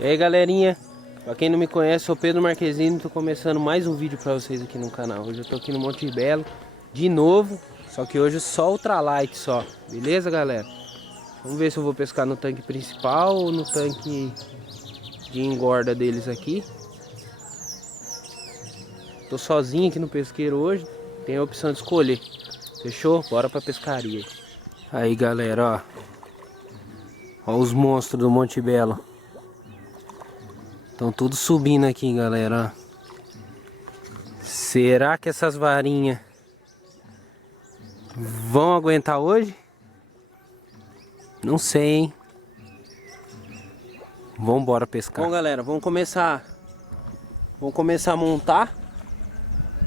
E aí galerinha, pra quem não me conhece, sou Pedro Marquezine, tô começando mais um vídeo pra vocês aqui no canal. Hoje eu tô aqui no Monte Belo, de novo, só que hoje só ultralight só, beleza galera? Vamos ver se eu vou pescar no tanque principal ou no tanque de engorda deles aqui. Tô sozinho aqui no pesqueiro hoje, tem a opção de escolher, fechou? Bora pra pescaria. Aí galera, ó os monstros do Monte Belo. Estão tudo subindo aqui, galera. Será que essas varinhas vão aguentar hoje? Não sei, hein? Vamos embora pescar. Bom, galera, vamos começar a montar.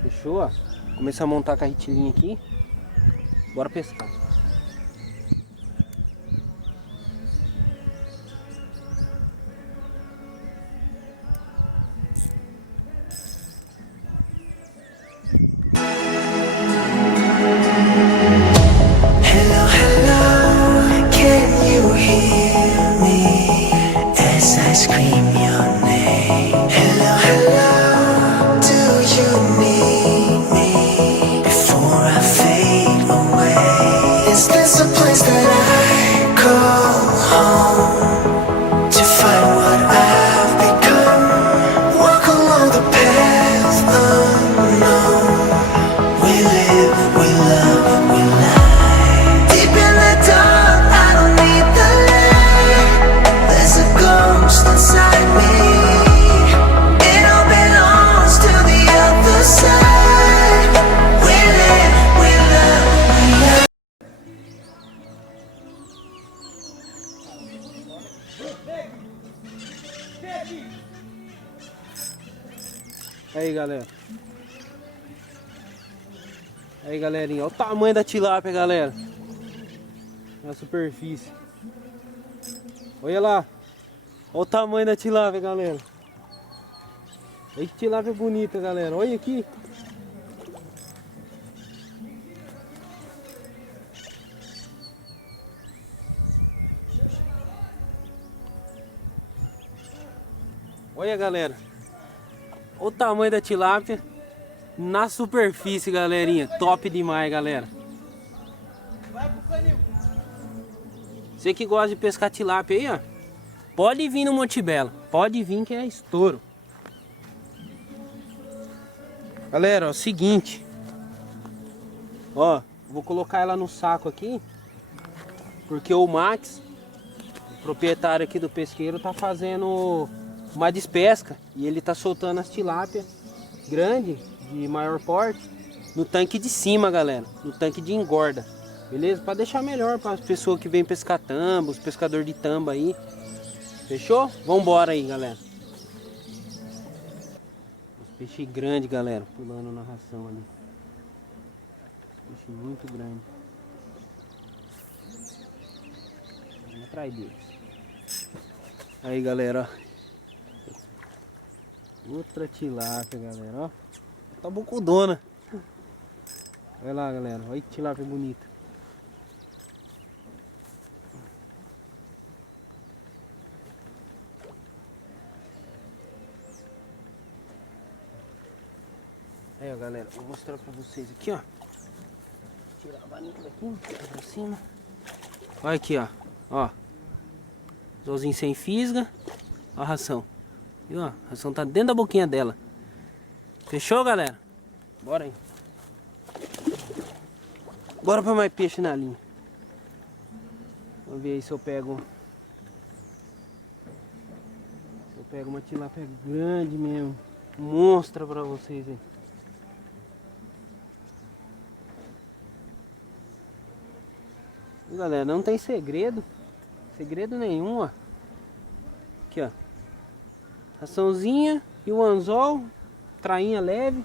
Fechou? Ó? Começar a montar a carretilhinha aqui. Bora pescar. I scream your name. Hello, hello, do you need me before I fade away? Is this a place that I call home to find what I've become? Walk along the path unknown. We live, we love, we lie. Deep in the dark, I don't need the light. There's a ghost inside me. It all belongs to the other side. We live, we love, we love. Aí galera. Aí galerinha, olha o tamanho da tilápia, galera. Na superfície. Olha lá. Olha o tamanho da tilápia, galera. Olha que tilápia bonita, galera. Olha aqui. Olha, galera. Olha o tamanho da tilápia na superfície, galerinha. Top demais, galera. Você que gosta de pescar tilápia aí, ó, pode vir no Monte Belo. Pode vir que é estouro. Galera, ó, o seguinte. Ó, vou colocar ela no saco aqui. Porque o Max, o proprietário aqui do pesqueiro, tá fazendo uma despesca. E ele tá soltando as tilápias grandes, de maior porte, no tanque de cima, galera. No tanque de engorda. Beleza? Para deixar melhor para as pessoas que vêm pescar tamba, os pescadores de tamba aí. Fechou? Vambora aí, galera. Os peixes grandes, galera, pulando na ração ali. Peixe muito grande. Vamos atrás deles. Aí, galera, ó. Outra tilápia, galera, ó. Tá bocudona. Olha lá, galera. Olha que tilápia bonita. Aí, ó, galera, vou mostrar pra vocês aqui, ó. Tirar a banica daqui, pra cima. Olha aqui, ó. Ó. Zolzinho sem fisga. Ó a ração. E ó, a ração tá dentro da boquinha dela. Fechou, galera? Bora aí. Bora pra mais peixe na linha. Vamos ver aí se eu pego. Se eu pego uma tilápia grande mesmo. Mostra pra vocês aí. E, galera, não tem segredo. Segredo nenhum, ó. Aqui, ó. Raçãozinha e o anzol. Trainha leve.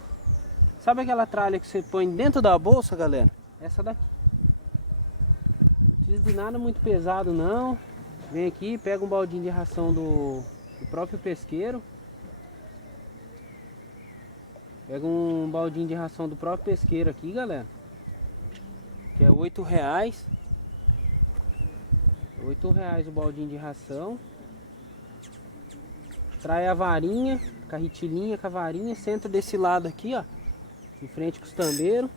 Sabe aquela tralha que você põe dentro da bolsa, galera? Essa daqui. Não precisa de nada muito pesado, não. Vem aqui, pega um baldinho de ração do próprio pesqueiro. Pega um baldinho de ração do próprio pesqueiro aqui, galera. Que é R$8. R$8 o baldinho de ração. Trai a varinha, com a ritilinha, com a varinha. Senta desse lado aqui, ó. Em frente com os tambeiros.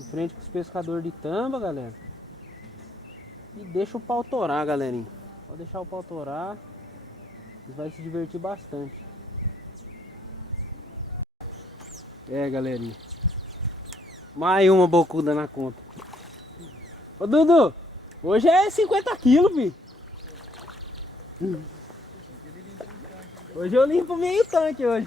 Em frente com os pescadores de tamba, galera. E deixa o pau torar, galerinha. Pode deixar o pau torar. Vocês vão se divertir bastante. É, galerinha. Mais uma bocuda na conta. Ô, Dudu. Hoje é 50 quilos, filho. Hoje eu limpo meio tanque hoje.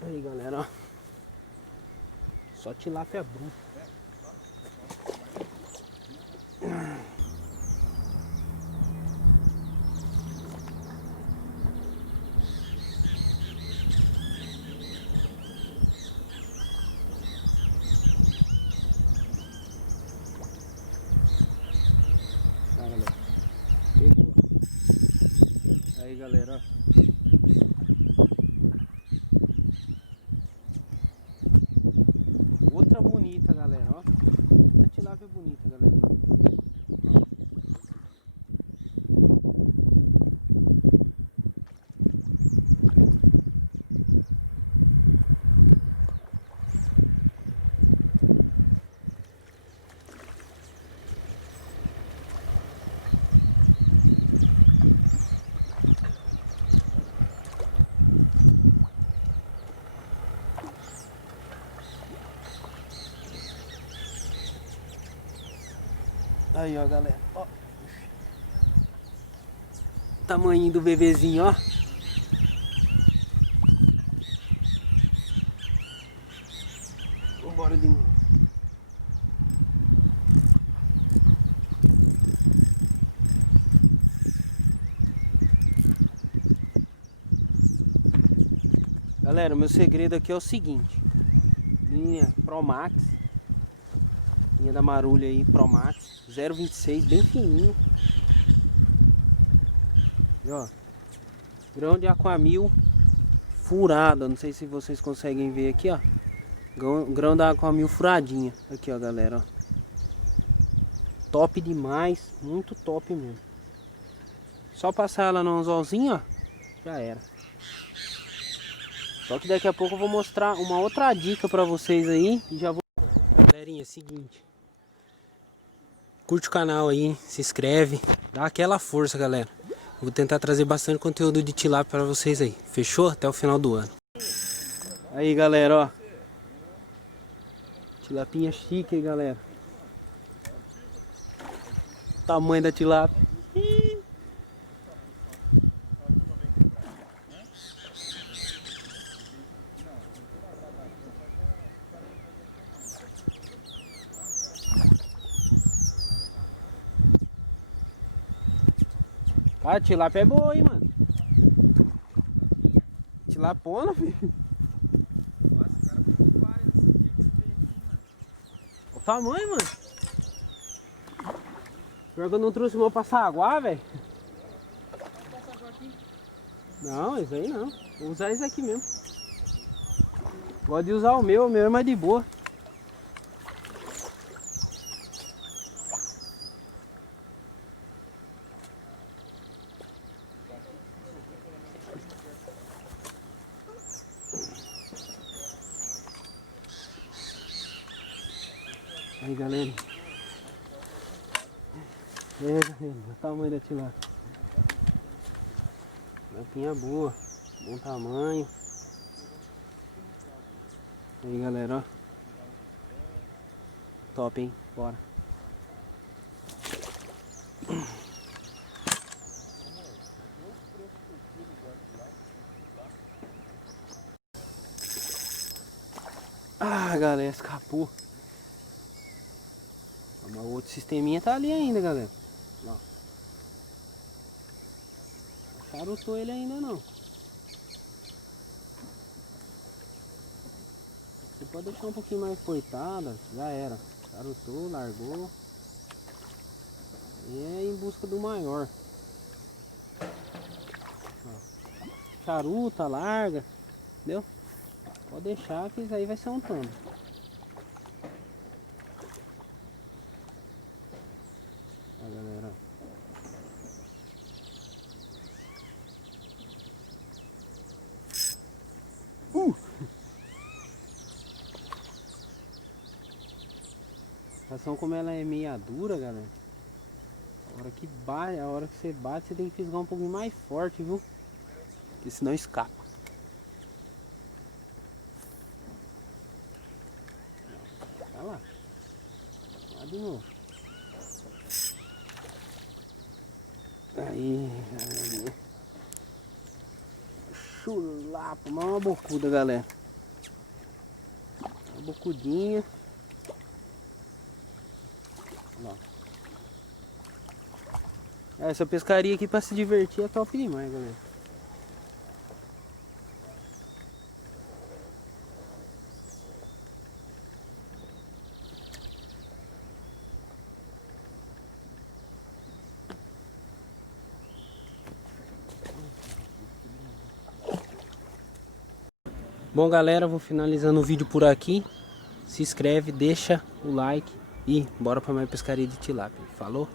Aí, galera, ó. Só tilápia bruta. Galera, pegou. Aí, galera, ó. Outra bonita, galera, ó. Outra tilápia bonita, galera. Aí, ó, galera, ó. Tamanho do bebezinho, ó. Vambora de novo. Galera, meu segredo aqui é o seguinte. Linha Promax. Linha da Marulha aí, Promax 0,26, bem fininho. E ó, grão de Aquamil furado. Não sei se vocês conseguem ver aqui, ó. Grão da Aquamil furadinha. Aqui, ó, galera, ó. Top demais, muito top mesmo. Só passar ela no anzolzinho, ó, já era. Só que daqui a pouco eu vou mostrar uma outra dica pra vocês aí. E já vou... Galerinha, é seguinte. Curte o canal aí, se inscreve, dá aquela força, galera. Vou tentar trazer bastante conteúdo de tilápia para vocês aí. Fechou? Até o final do ano. Aí, galera, ó. Tilapinha chique aí, galera. Tamanho da tilápia. Ah, tilápia é boa, hein, mano. Tilapona, filho. Nossa, o cara pegou várias desse dia que você veio aqui, mano. O tamanho, mano. Pior que eu não trouxe o meu passaguá, velho. Não, isso aí não. Vou usar esse aqui mesmo. Gosto de usar o meu é mais de boa. Aí, galera. O tamanho da tilápia. Lapinha boa, bom tamanho. Aí, galera, ó. Top, hein? Bora. Ah, galera, escapou. Mas o outro sisteminha tá ali ainda, galera. Ó. Não charutou ele ainda não. Você pode deixar um pouquinho mais coitada, já era. Charutou, largou. E é em busca do maior. charuta, larga, entendeu? Pode deixar que isso aí vai ser um tano. Ó, galera. A ração, como ela é meia dura, galera, a hora que bate, a hora que você bate, você tem que fisgar um pouquinho mais forte, viu? Porque senão escapa. Olha lá. Lá de novo. Aí, galera. Chulapa, mas uma bocuda, galera. Uma bocudinha. Olha lá. Essa pescaria aqui pra se divertir é top demais, galera. Bom, galera, vou finalizando o vídeo por aqui. Se inscreve, deixa o like e bora pra mais pescaria de tilápia. Falou?